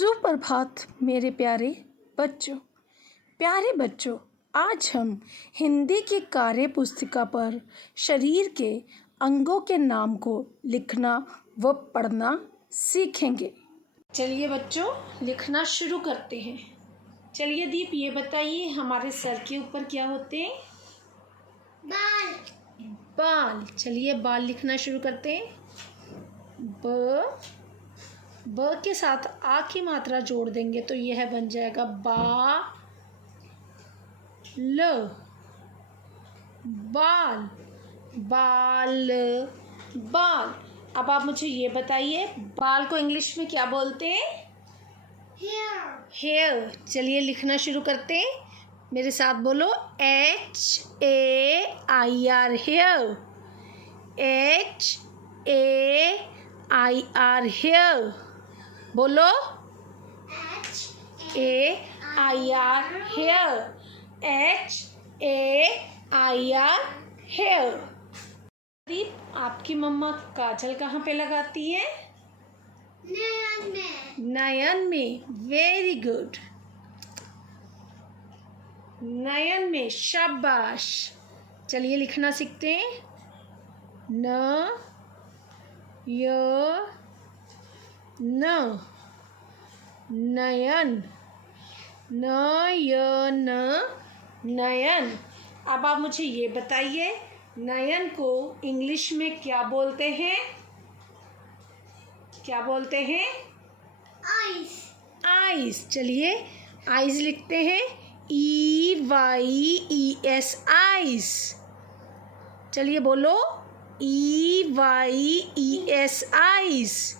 सुप्रभात मेरे प्यारे बच्चों, आज हम हिंदी की कार्य पुस्तिका पर शरीर के अंगों के नाम को लिखना व पढ़ना सीखेंगे। चलिए बच्चों, लिखना शुरू करते हैं। चलिए दीप, ये बताइए हमारे सर के ऊपर क्या होते हैं? बाल। चलिए बाल लिखना शुरू करते हैं। ब के साथ आ की मात्रा जोड़ देंगे तो यह बन जाएगा बाल। बाल। अब आप मुझे ये बताइए, बाल को इंग्लिश में क्या बोलते हैं? हेयर। चलिए लिखना शुरू करते हैं, मेरे साथ बोलो। HAIR, hair. HAIR, hair. बोलो। HAIR, hair. HAIR, hair. Deep, आपकी मम्मा काजल कहाँ पे लगाती है? नयन में। Very good. नयन में, शाबाश। चलिए लिखना सीखते हैं। नयन। नयन। अब आप मुझे ये बताइए, नयन को इंग्लिश में क्या बोलते हैं? क्या बोलते हैं? आइज। चलिए आइज लिखते हैं। EYES, eyes. चलिए बोलो। EYES, eyes.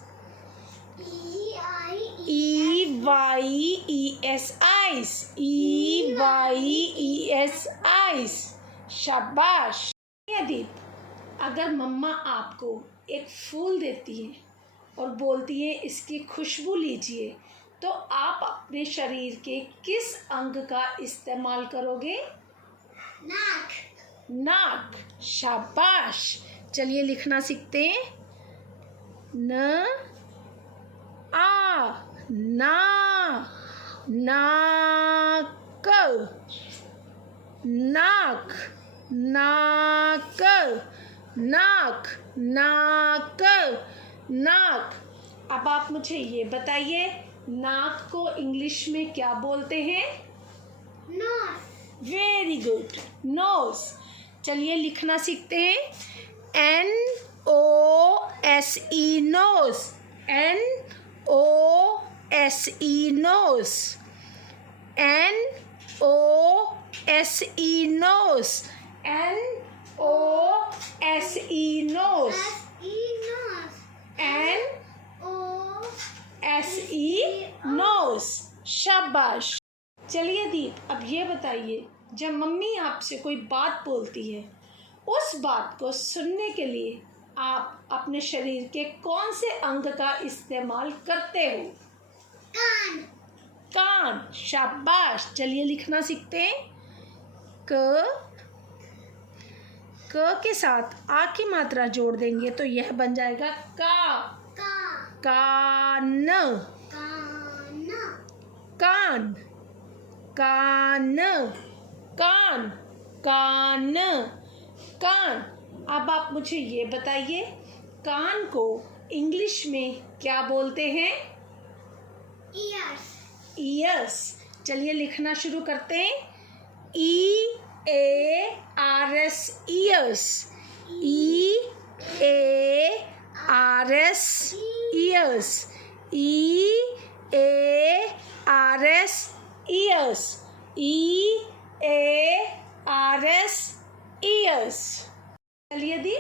EYES, eyes. EYES, eyes. शाबाश। दीप, अगर मम्मा आपको एक फूल देती है और बोलती है इसकी खुशबू लीजिए, तो आप अपने शरीर के किस अंग का इस्तेमाल करोगे? नाक। शाबाश। चलिए लिखना सीखते हैं। नाक। अब आप मुझे ये बताइए, नाक को इंग्लिश में क्या बोलते हैं? Very good, nose. चलिए लिखना सीखते हैं। NOSE, nose. NOSE, nose. NOSE, nose. NOSE, nose. NOSE, nose. शाबाश। चलिए दीप, अब ये बताइए, जब मम्मी आपसे कोई बात बोलती है, उस बात को सुनने के लिए आप अपने शरीर के कौन से अंग का इस्तेमाल करते हो? कान। शाबाश। चलिए लिखना सीखते हैं। क के साथ आ की मात्रा जोड़ देंगे तो यह बन जाएगा कान। अब आप मुझे ये बताइए, कान को इंग्लिश में क्या बोलते हैं? ईयर्स। चलिए लिखना शुरू करते हैं। EARS, years. EARS, years. EARS, years. EARS, years. चलिए दी,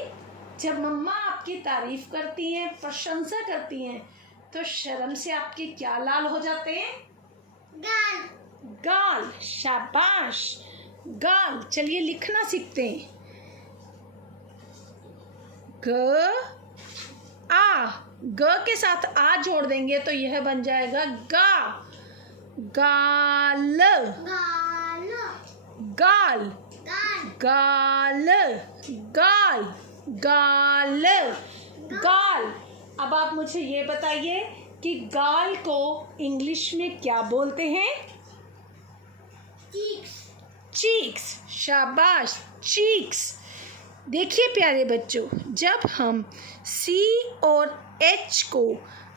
जब मम्मा आपकी तारीफ करती हैं, प्रशंसा करती हैं, तो शर्म से आपके क्या लाल हो जाते हैं? गाल। शाबाश। गाल। चलिए लिखना सीखते हैं। ग के साथ आ जोड़ देंगे तो यह बन जाएगा गाल। गाल। अब आप मुझे ये बताइए, कि गाल को इंग्लिश में क्या बोलते हैं? चीक्स। चीक्स, शाबाश, चीक्स। देखिए प्यारे बच्चों, जब हम सी और एच को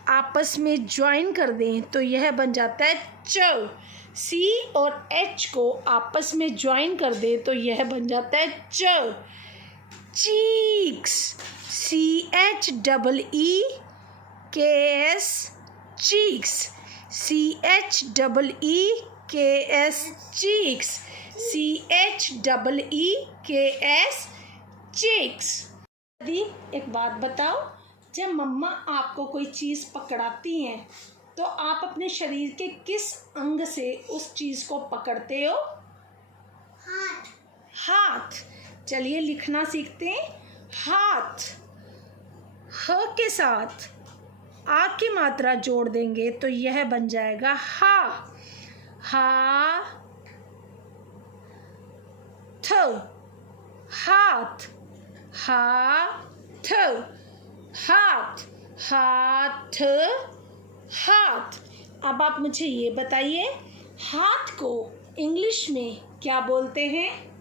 आपस में ज्वाइन कर दें तो यह बन जाता है च। सी और एच को आपस में ज्वाइन कर दें तो यह बन जाता है च। Cheeks, CHEEKS, cheeks, CHEEKS, cheeks, CHEEKS, cheeks. यदि एक बात बताओ, जब मम्मा आपको कोई चीज़ पकड़ाती हैं तो आप अपने शरीर के किस अंग से उस चीज़ को पकड़ते हो? हाथ। हाथ। चलिए लिखना सीखते हैं। हाथ। ह के साथ आ की मात्रा जोड़ देंगे तो यह बन जाएगा हा। हा थ, हाथ। हाथ, हाथ, हाथ, हाथ। अब आप मुझे ये बताइए, हाथ को इंग्लिश में क्या बोलते हैं?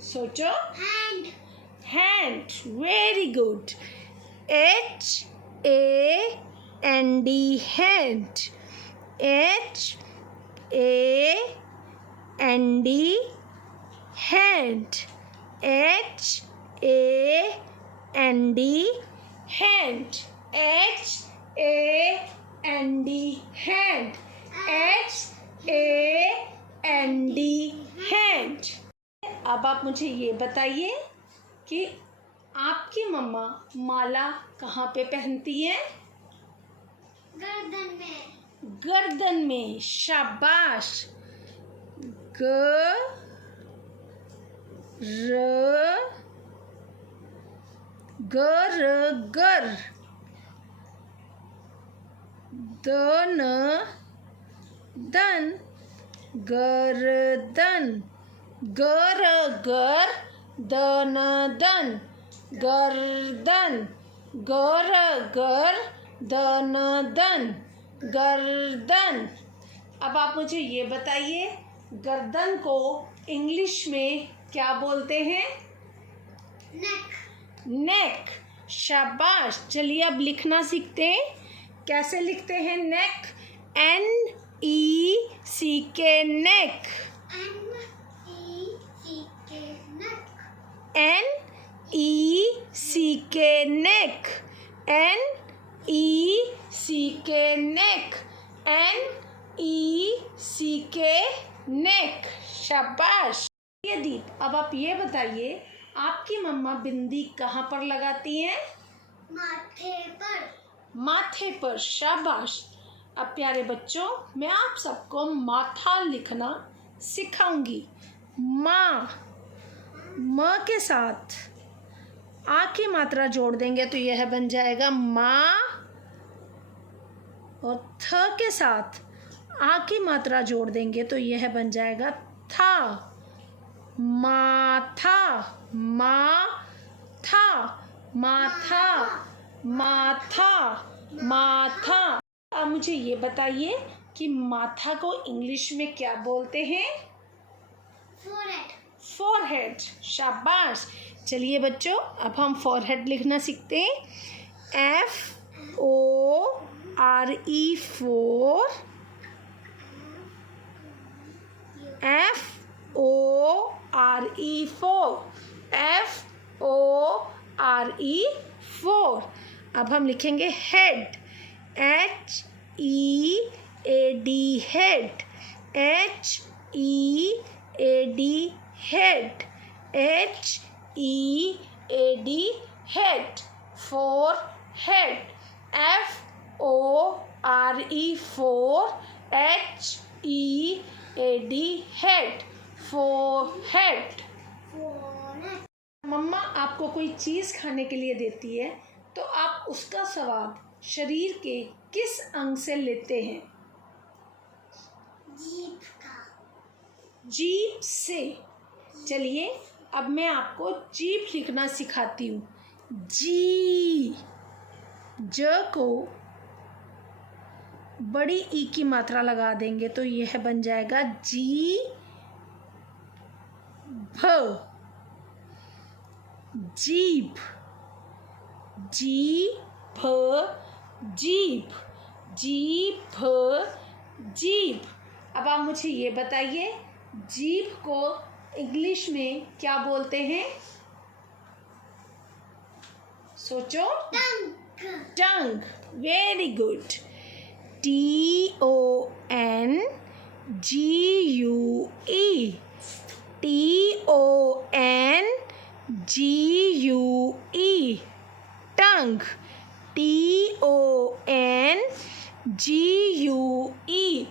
सोचो। Hand. Hand, very good. HAND, hand. HAND, hand. HAND, hand. HAND, hand. HAND, hand. अब आप मुझे ये बताइए कि आपकी मम्मा माला कहाँ पे पहनती हैं? गर्दन में। गर्दन में, शाबाश। ग र गर, गर। दन, दन, गर्दन। गर, गर, दन, दन, गर्दन। गर, गर, दन, दन, गर्दन। अब आप मुझे ये बताइए, गर्दन को इंग्लिश में क्या बोलते हैं? नेक। नेक, शाबाश। चलिए अब लिखना सीखते हैं। कैसे लिखते हैं नेक? NECK, नेक। NECK, नेक। NECK, नेक। NECK, नेक, शाबाश। ये दीप, अब आप ये बताइए, आपकी मम्मा बिंदी कहाँ पर लगाती हैं? माथे पर। माथे पर, शाबाश। अब प्यारे बच्चों, मैं आप सबको माथा लिखना सिखाऊंगी। माँ, म के साथ आ की मात्रा जोड़ देंगे तो यह बन जाएगा माँ, और थ के साथ आ की मात्रा जोड़ देंगे तो यह बन जाएगा था। माथा, माथा, माथा, माथा, माथा। अब मुझे ये बताइए कि माथा को इंग्लिश में क्या बोलते हैं? फोरहेड। फोरहेड, शाबाश। चलिए बच्चों, अब हम फोरहेड लिखना सीखते हैं। FORE, fore. FORE, fore. FORE, fore. अब हम लिखेंगे head. HEAD, head. HEAD, head. HEAD, head. Forehead. FORE, fore. HEAD, head. Forehead. मम्मा आपको कोई चीज़ खाने के लिए देती है तो आप उसका स्वाद शरीर के किस अंग से लेते हैं? जीभ का। जीभ से। चलिए अब मैं आपको जीभ लिखना सिखाती हूँ। जी, ज को बड़ी ई की मात्रा लगा देंगे तो यह बन जाएगा जी भ, जीभ, जी भ, जीभ, जीभ, जीभ। अब आप मुझे ये बताइए, जीभ को इंग्लिश में क्या बोलते हैं? सोचो। Tongue. Very good. TONGUE, TONGUE, tongue, TONGUE,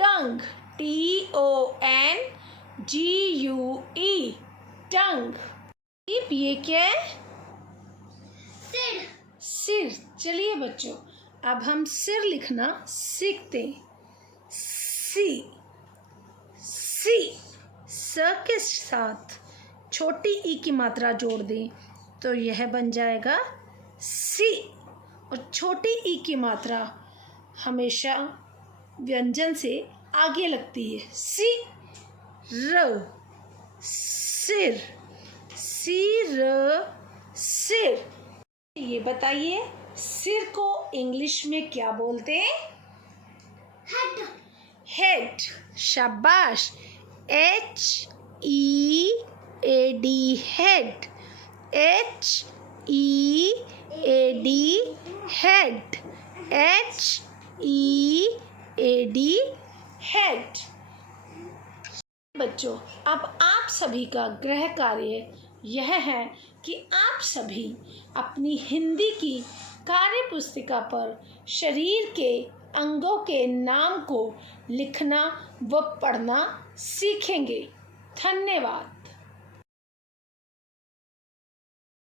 tongue, TONGUE, tongue. ये क्या है? सिर। सिर। चलिए बच्चों, अब हम सिर लिखना सीखते हैं। सी, सी, स के साथ छोटी ई की मात्रा जोड़ दें तो यह बन जाएगा सी। और छोटी ई की मात्रा हमेशा व्यंजन से आगे लगती है। सी, र, सिर, सिर, सिर। ये बताइए, सिर को इंग्लिश में क्या बोलते हैं? हेड। हेड। शाबाश। HEAD, head, HEAD, head, HEAD, head. बच्चों, अब आप सभी का गृह कार्य यह है कि आप सभी अपनी हिंदी की कार्य पुस्तिका पर शरीर के अंगों के नाम को लिखना व पढ़ना सीखेंगे। धन्यवाद।